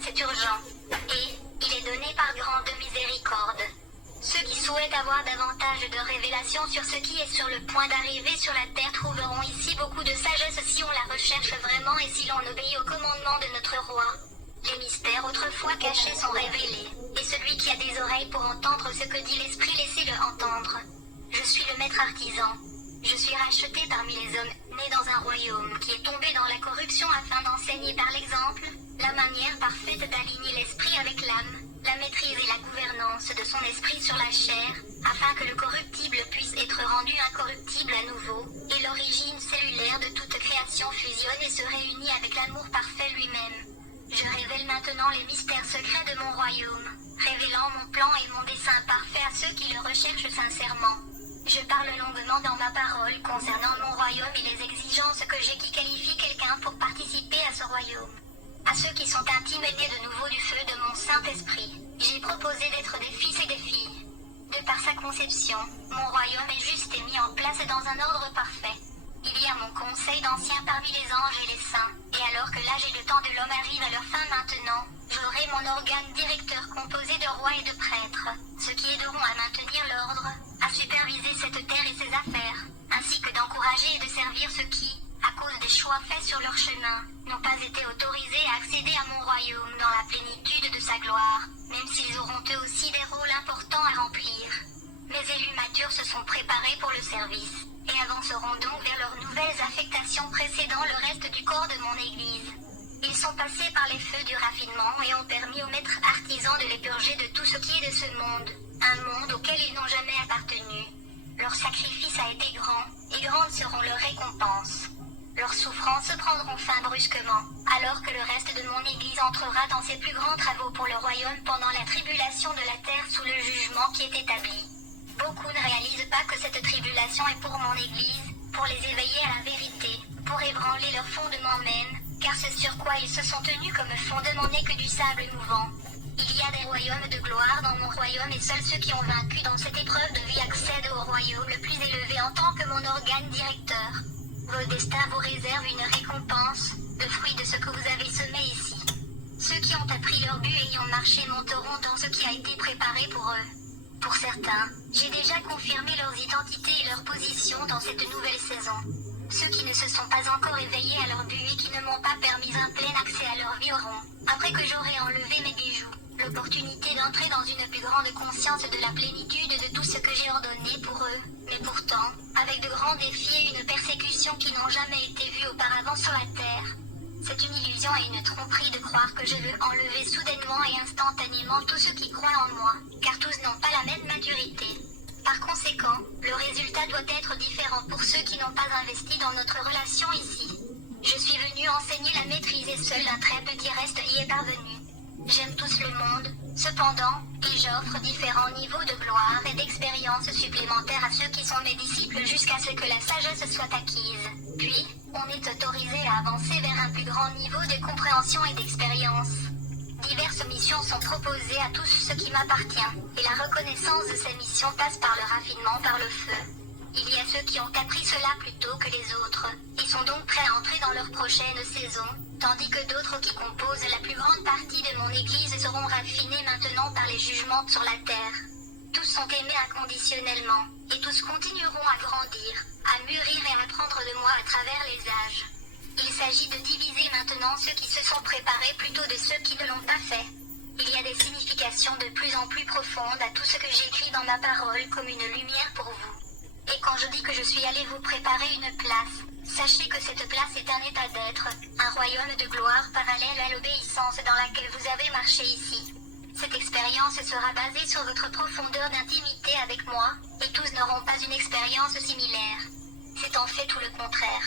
c'est urgent. Et, il est donné par grande miséricorde. Ceux qui souhaitent avoir davantage de révélations sur ce qui est sur le point d'arriver sur la terre trouveront ici beaucoup de sagesse si on la recherche vraiment et si l'on obéit au commandement de notre roi. Les mystères autrefois cachés sont révélés, et celui qui a des oreilles pour entendre ce que dit l'esprit, laissez-le entendre. Je suis le maître artisan. Je suis racheté parmi les hommes, né dans un royaume qui est tombé dans la corruption afin d'enseigner par l'exemple la manière parfaite d'aligner l'esprit avec l'âme, la maîtrise et la gouvernance de son esprit sur la chair, afin que le corruptible puisse être rendu incorruptible à nouveau, et l'origine cellulaire de toute création fusionne et se réunit avec l'amour parfait lui-même. Je révèle maintenant les mystères secrets de mon royaume, révélant mon plan et mon dessein parfait à ceux qui le recherchent sincèrement. Je parle longuement dans ma parole concernant mon royaume et les exigences que j'ai qui qualifient quelqu'un pour participer à ce royaume. À ceux qui sont intimidés de nouveau du feu de mon Saint-Esprit, j'ai proposé d'être des fils et des filles. De par sa conception, mon royaume est juste et mis en place dans un ordre parfait. Il y a mon conseil d'anciens parmi les anges et les saints, et alors que l'âge et le temps de l'homme arrivent à leur fin maintenant, j'aurai mon organe directeur composé de rois et de prêtres, ceux qui aideront à maintenir l'ordre, à superviser cette terre et ses affaires, ainsi que d'encourager et de servir ceux qui, à cause des choix faits sur leur chemin, n'ont pas été autorisés à accéder à mon royaume dans la plénitude de sa gloire, même s'ils auront eux aussi des rôles importants à remplir. Mes élus matures se sont préparés pour le service, et avanceront donc vers leurs nouvelles affectations précédant le reste du corps de mon Église. Ils sont passés par les feux du raffinement et ont permis aux maîtres artisans de les purger de tout ce qui est de ce monde, un monde auquel ils n'ont jamais appartenu. Leur sacrifice a été grand, et grandes seront leurs récompenses. Leurs souffrances prendront fin brusquement, alors que le reste de mon Église entrera dans ses plus grands travaux pour le royaume pendant la tribulation de la terre sous le jugement qui est établi. Beaucoup ne réalisent pas que cette tribulation est pour mon Église, pour les éveiller à la vérité, pour ébranler leurs fondements même, car ce sur quoi ils se sont tenus comme fondement n'est que du sable mouvant. Il y a des royaumes de gloire dans mon royaume et seuls ceux qui ont vaincu dans cette épreuve de vie accèdent au royaume le plus élevé en tant que mon organe directeur. Vos destins vous réservent une récompense, le fruit de ce que vous avez semé ici. Ceux qui ont appris leur but et y ont marché monteront dans ce qui a été préparé pour eux. Pour certains, j'ai déjà confirmé leurs identités et leur position dans cette nouvelle saison. Ceux qui ne se sont pas encore éveillés à leur but et qui ne m'ont pas permis un plein accès à leur vie auront, après que j'aurai enlevé mes bijoux, l'opportunité d'entrer dans une plus grande conscience de la plénitude de tout ce que j'ai ordonné pour eux, mais pourtant, avec de grands défis et une persécution qui n'ont jamais été vues auparavant sur la terre. C'est une illusion et une tromperie de croire que je veux enlever soudainement et instantanément tous ceux qui croient en moi, car tous n'ont pas la même maturité. Par conséquent, le résultat doit être différent pour ceux qui n'ont pas investi dans notre relation ici. Je suis venu enseigner la maîtrise et seul un très petit reste y est parvenu. J'aime tous le monde, cependant, et j'offre différents niveaux de gloire et d'expérience supplémentaires à ceux qui sont mes disciples jusqu'à ce que la sagesse soit acquise. Puis, on est autorisé à avancer vers un plus grand niveau de compréhension et d'expérience. Diverses missions sont proposées à tous ceux qui m'appartient, et la reconnaissance de ces missions passe par le raffinement par le feu. Il y a ceux qui ont appris cela plus tôt que les autres, et sont donc prêts à entrer dans leur prochaine saison, tandis que d'autres qui composent la plus grande partie de mon Église seront raffinés maintenant par les jugements sur la terre. Tous sont aimés inconditionnellement, et tous continueront à grandir, à mûrir et à apprendre de moi à travers les âges. Il s'agit de diviser maintenant ceux qui se sont préparés plutôt de ceux qui ne l'ont pas fait. Il y a des significations de plus en plus profondes à tout ce que j'écris dans ma parole comme une lumière pour vous. Et quand je dis que je suis allé vous préparer une place, sachez que cette place est un état d'être, un royaume de gloire parallèle à l'obéissance dans laquelle vous avez marché ici. Cette expérience sera basée sur votre profondeur d'intimité avec moi, et tous n'auront pas une expérience similaire. C'est en fait tout le contraire.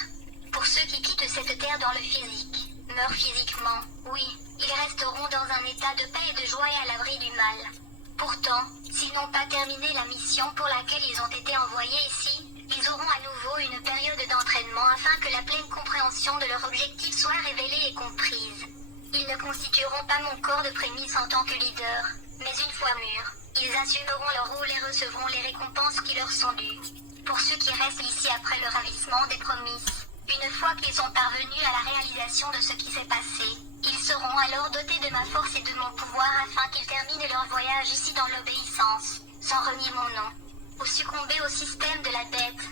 Pour ceux qui quittent cette terre dans le physique, meurent physiquement, oui, ils resteront dans un état de paix et de joie et à l'abri du mal. Pourtant, s'ils n'ont pas terminé la mission pour laquelle ils ont été envoyés ici, ils auront à nouveau une période d'entraînement afin que la pleine compréhension de leur objectif soit révélée et comprise. Ils ne constitueront pas mon corps de prémisse en tant que leader, mais une fois mûrs, ils assumeront leur rôle et recevront les récompenses qui leur sont dues. Pour ceux qui restent ici après le ravissement des promises, Une fois qu'ils sont parvenus à la réalisation de ce qui s'est passé, ils seront alors dotés de ma force et de mon pouvoir afin qu'ils terminent leur voyage ici dans l'obéissance, sans renier mon nom, ou succomber au système de la dette.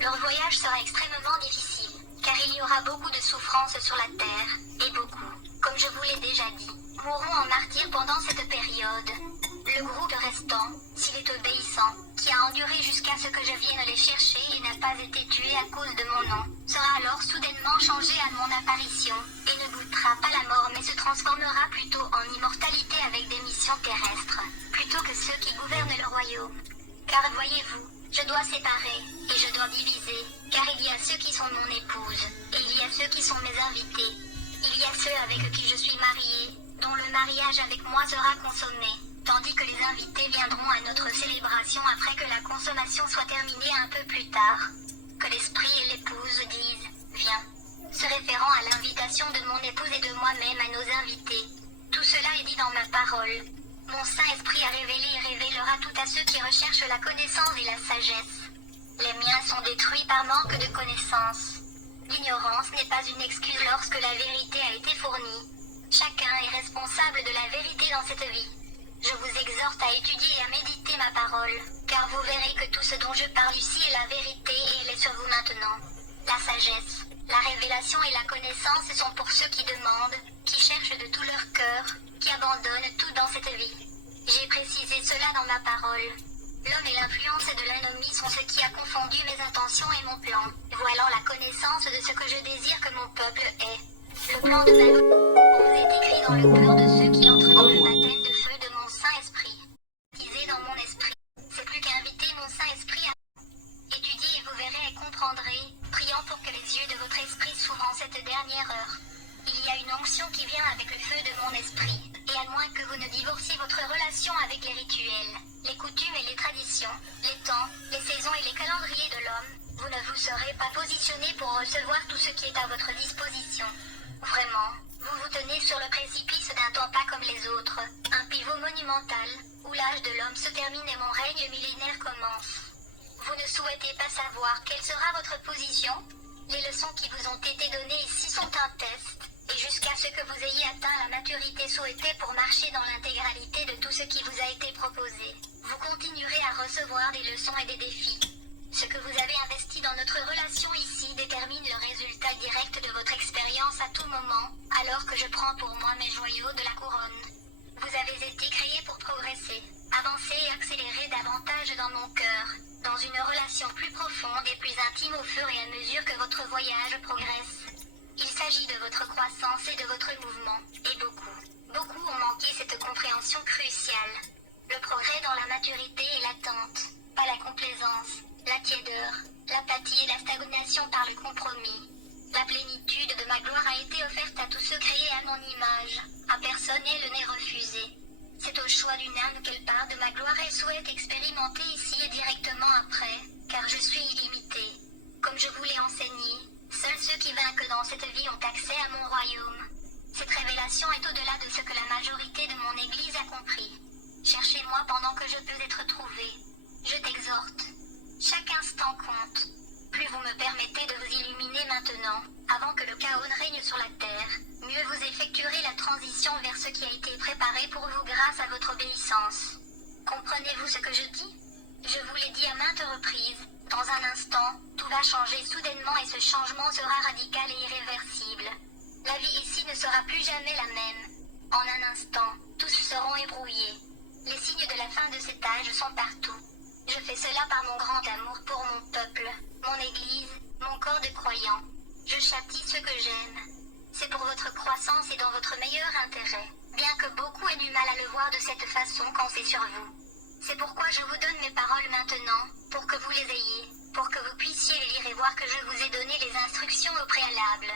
Leur voyage sera extrêmement difficile, car il y aura beaucoup de souffrances sur la terre, et beaucoup, comme je vous l'ai déjà dit, mourront en martyrs pendant cette période. Le groupe restant, s'il est obéissant, qui a enduré jusqu'à ce que je vienne les chercher et n'a pas été tué à cause de mon nom, sera alors soudainement changé à mon apparition, et ne goûtera pas la mort mais se transformera plutôt en immortalité avec des missions terrestres, plutôt que ceux qui gouvernent le royaume. Car voyez-vous, je dois séparer, et je dois diviser, car il y a ceux qui sont mon épouse, et il y a ceux qui sont mes invités. Il y a ceux avec qui je suis mariée, dont le mariage avec moi sera consommé, tandis que les invités viendront à notre célébration après que la consommation soit terminée un peu plus tard. Que l'esprit et l'épouse disent « Viens », se référant à l'invitation de mon épouse et de moi-même à nos invités. Tout cela est dit dans ma parole. Mon Saint-Esprit a révélé et révélera tout à ceux qui recherchent la connaissance et la sagesse. Les miens sont détruits par manque de connaissance. L'ignorance n'est pas une excuse lorsque la vérité a été fournie. Chacun est responsable de la vérité dans cette vie. Je vous exhorte à étudier et à méditer ma parole, car vous verrez que tout ce dont je parle ici est la vérité et elle est sur vous maintenant. La sagesse, la révélation et la connaissance sont pour ceux qui demandent, qui cherchent de tout leur cœur, qui abandonnent tout dans cette vie. J'ai précisé cela dans ma parole. L'homme et l'influence de l'ennemi sont ce qui a confondu mes intentions et mon plan, voilant la connaissance de ce que je désire que mon peuple ait. Le plan de ma vie est écrit dans le cœur de ceux qui entrent dans le baptême de feu de mon Saint-Esprit. Baptisé dans mon esprit, c'est plus qu'inviter mon Saint-Esprit à étudier et vous verrez et comprendrez, priant pour que les yeux de votre esprit s'ouvrent en cette dernière heure. Il y a une onction qui vient avec le feu de mon esprit, et à moins que vous ne divorciez votre relation avec les rituels, les coutumes et les traditions, les temps, les saisons et les calendriers de l'homme, vous ne vous serez pas positionné pour recevoir tout ce qui est à votre disposition. Vraiment, vous vous tenez sur le précipice d'un temps pas comme les autres, un pivot monumental, où l'âge de l'homme se termine et mon règne millénaire commence. Vous ne souhaitez pas savoir quelle sera votre position? Les leçons qui vous ont été données ici sont un test, et jusqu'à ce que vous ayez atteint la maturité souhaitée pour marcher dans l'intégralité de tout ce qui vous a été proposé, vous continuerez à recevoir des leçons et des défis. Ce que vous avez investi dans notre relation ici détermine le résultat direct de votre expérience à tout moment, alors que je prends pour moi mes joyaux de la couronne. Vous avez été créé pour progresser, avancer et accélérer davantage dans mon cœur, dans une relation plus profonde et plus intime au fur et à mesure que votre voyage progresse. Il s'agit de votre croissance et de votre mouvement, et beaucoup ont manqué cette compréhension cruciale. Le progrès dans la maturité et l'attente, pas la complaisance, la tiédeur, l'apathie et la stagnation par le compromis. La plénitude de ma gloire a été offerte à tous ceux créés à mon image, à personne elle n'est refusée. C'est au choix d'une âme qu'elle part de ma gloire et souhaite expérimenter ici et directement après, car je suis illimité. Comme je vous l'ai enseigné, seuls ceux qui vainquent dans cette vie ont accès à mon royaume. Cette révélation est au-delà de ce que la majorité de mon Église a compris. Cherchez-moi pendant que je peux être trouvé. Je t'exhorte. Chaque instant compte. Plus vous me permettez de vous illuminer maintenant, avant que le chaos ne règne sur la terre, mieux vous effectuerez la transition vers ce qui a été préparé pour vous grâce à votre obéissance. Comprenez-vous ce que je dis? Je vous l'ai dit à maintes reprises, dans un instant, tout va changer soudainement et ce changement sera radical et irréversible. La vie ici ne sera plus jamais la même. En un instant, tous seront ébrouillés. Les signes de la fin de cet âge sont partout. Je fais cela par mon grand amour pour mon peuple, mon Église, mon corps de croyants. Je châtie ceux que j'aime. C'est pour votre croissance et dans votre meilleur intérêt, bien que beaucoup aient du mal à le voir de cette façon quand c'est sur vous. C'est pourquoi je vous donne mes paroles maintenant, pour que vous les ayez, pour que vous puissiez les lire et voir que je vous ai donné les instructions au préalable.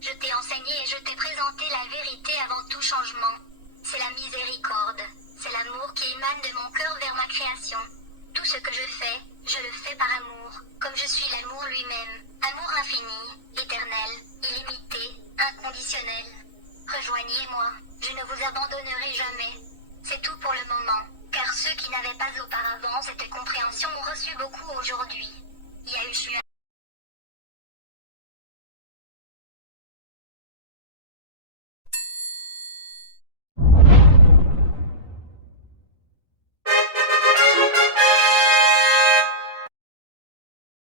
Je t'ai enseigné et je t'ai présenté la vérité avant tout changement. C'est la miséricorde, c'est l'amour qui émane de mon cœur vers ma création. Tout ce que je le fais par amour, comme je suis l'amour lui-même, amour infini, éternel, illimité, inconditionnel. Rejoignez-moi, je ne vous abandonnerai jamais. C'est tout pour le moment, car ceux qui n'avaient pas auparavant cette compréhension ont reçu beaucoup aujourd'hui. Yahushua.